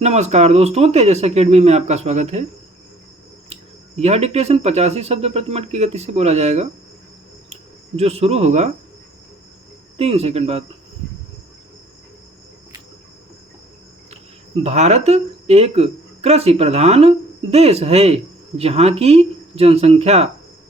नमस्कार दोस्तों, तेजस एकेडमी में आपका स्वागत है। यह डिक्टेशन 85 शब्द प्रति मिनट की गति से बोला जाएगा, जो शुरू होगा 3 सेकंड बाद। भारत एक कृषि प्रधान देश है, जहाँ की जनसंख्या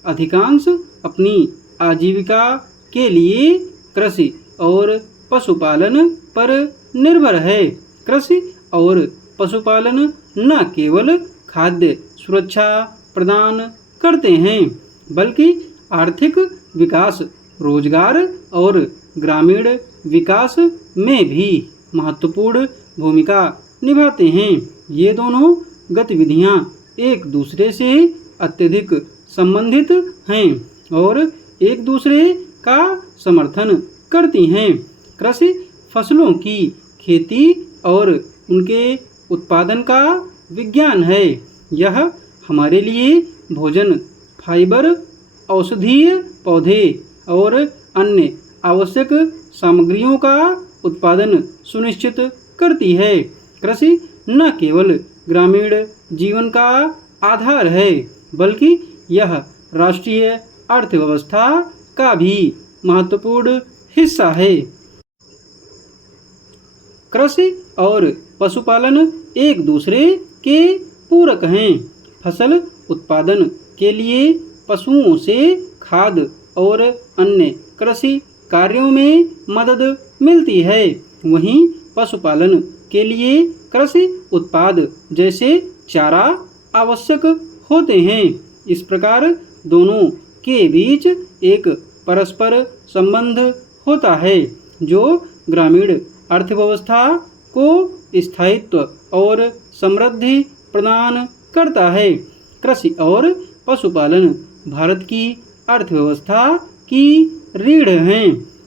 अधिकांश अपनी आजीविका के लिए कृषि और पशुपालन पर निर्भर है। कृषि और पशुपालन न केवल खाद्य सुरक्षा प्रदान करते हैं, बल्कि आर्थिक विकास, रोजगार और ग्रामीण विकास में भी महत्वपूर्ण भूमिका निभाते हैं। ये दोनों गतिविधियां एक दूसरे से अत्यधिक संबंधित हैं और एक दूसरे का समर्थन करती हैं। कृषि फसलों की खेती और उनके उत्पादन का विज्ञान है। यह हमारे लिए भोजन, फाइबर, औषधीय पौधे और अन्य आवश्यक सामग्रियों का उत्पादन सुनिश्चित करती है। कृषि न केवल ग्रामीण जीवन का आधार है, बल्कि यह राष्ट्रीय अर्थव्यवस्था का भी महत्वपूर्ण हिस्सा है। कृषि और पशुपालन एक दूसरे के पूरक हैं। फसल उत्पादन के लिए पशुओं से खाद और अन्य कृषि कार्यों में मदद मिलती है। वहीं पशुपालन के लिए कृषि उत्पाद जैसे चारा आवश्यक होते हैं। इस प्रकार दोनों के बीच एक परस्पर संबंध होता है, जो ग्रामीण अर्थव्यवस्था को स्थायित्व और समृद्धि प्रदान करता है। कृषि और पशुपालन भारत की अर्थव्यवस्था की रीढ़ हैं।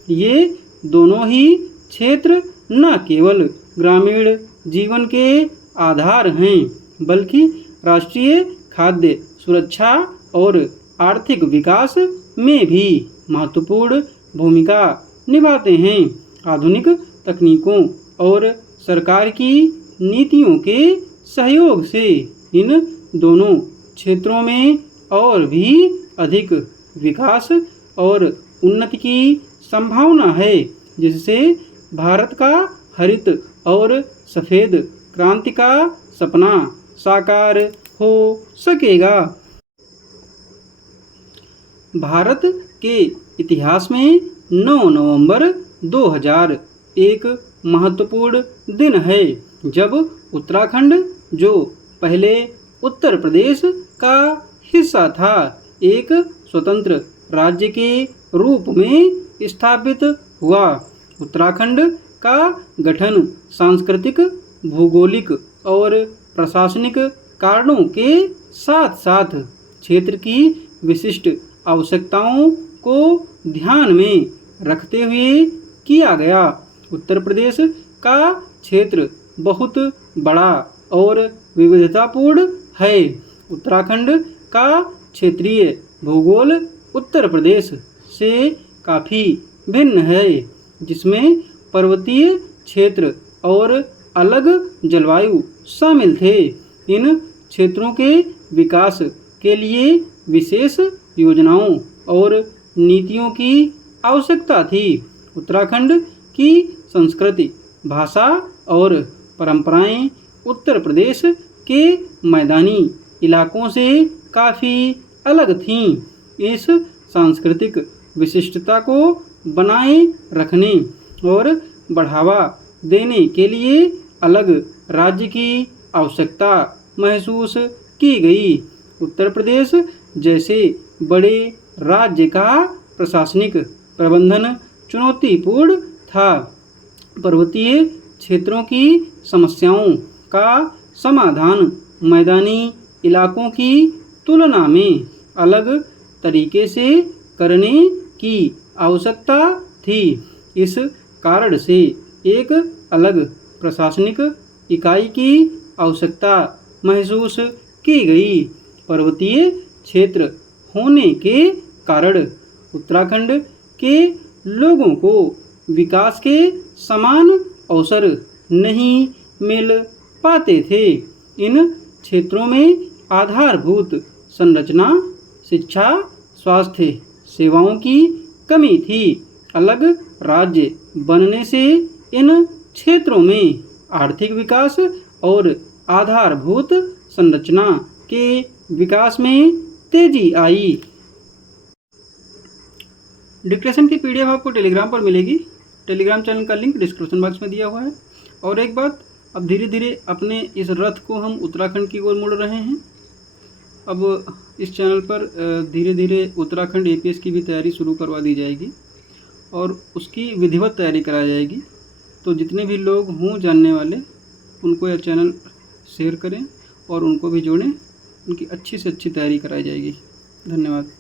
ये दोनों ही क्षेत्र न केवल ग्रामीण जीवन के आधार हैं, बल्कि राष्ट्रीय खाद्य सुरक्षा और आर्थिक विकास में भी महत्वपूर्ण भूमिका निभाते हैं। आधुनिक तकनीकों और सरकार की नीतियों के सहयोग से इन दोनों क्षेत्रों में और भी अधिक विकास और उन्नति की संभावना है, जिससे भारत का हरित और सफ़ेद क्रांति का सपना साकार हो सकेगा। भारत के इतिहास में 9 नवंबर 2000 एक महत्वपूर्ण दिन है, जब उत्तराखंड, जो पहले उत्तर प्रदेश का हिस्सा था, एक स्वतंत्र राज्य के रूप में स्थापित हुआ। उत्तराखंड का गठन सांस्कृतिक, भौगोलिक और प्रशासनिक कारणों के साथ साथ क्षेत्र की विशिष्ट आवश्यकताओं को ध्यान में रखते हुए किया गया। उत्तर प्रदेश का क्षेत्र बहुत बड़ा और विविधतापूर्ण है। उत्तराखंड का क्षेत्रीय भूगोल उत्तर प्रदेश से काफ़ी भिन्न है, जिसमें पर्वतीय क्षेत्र और अलग जलवायु शामिल थे। इन क्षेत्रों के विकास के लिए विशेष योजनाओं और नीतियों की आवश्यकता थी। उत्तराखंड की संस्कृति, भाषा और परंपराएं उत्तर प्रदेश के मैदानी इलाकों से काफ़ी अलग थीं। इस सांस्कृतिक विशिष्टता को बनाए रखने और बढ़ावा देने के लिए अलग राज्य की आवश्यकता महसूस की गई। उत्तर प्रदेश जैसे बड़े राज्य का प्रशासनिक प्रबंधन चुनौतीपूर्ण था। पर्वतीय क्षेत्रों की समस्याओं का समाधान मैदानी इलाकों की तुलना में अलग तरीके से करने की आवश्यकता थी। इस कारण से एक अलग प्रशासनिक इकाई की आवश्यकता महसूस की गई। पर्वतीय क्षेत्र होने के कारण उत्तराखंड के लोगों को विकास के समान अवसर नहीं मिल पाते थे। इन क्षेत्रों में आधारभूत संरचना, शिक्षा, स्वास्थ्य सेवाओं की कमी थी। अलग राज्य बनने से इन क्षेत्रों में आर्थिक विकास और आधारभूत संरचना के विकास में तेजी आई। डिक्टेशन की पीडीएफ आपको टेलीग्राम पर मिलेगी। टेलीग्राम चैनल का लिंक डिस्क्रिप्शन बॉक्स में दिया हुआ है। और एक बात, अब धीरे धीरे अपने इस रथ को हम उत्तराखंड की ओर मुड़ रहे हैं। अब इस चैनल पर धीरे धीरे उत्तराखंड एपीएस की भी तैयारी शुरू करवा दी जाएगी और उसकी विधिवत तैयारी कराई जाएगी। तो जितने भी लोग हों जानने वाले, उनको यह चैनल शेयर करें और उनको भी जोड़ें। उनकी अच्छी से अच्छी तैयारी कराई जाएगी। धन्यवाद।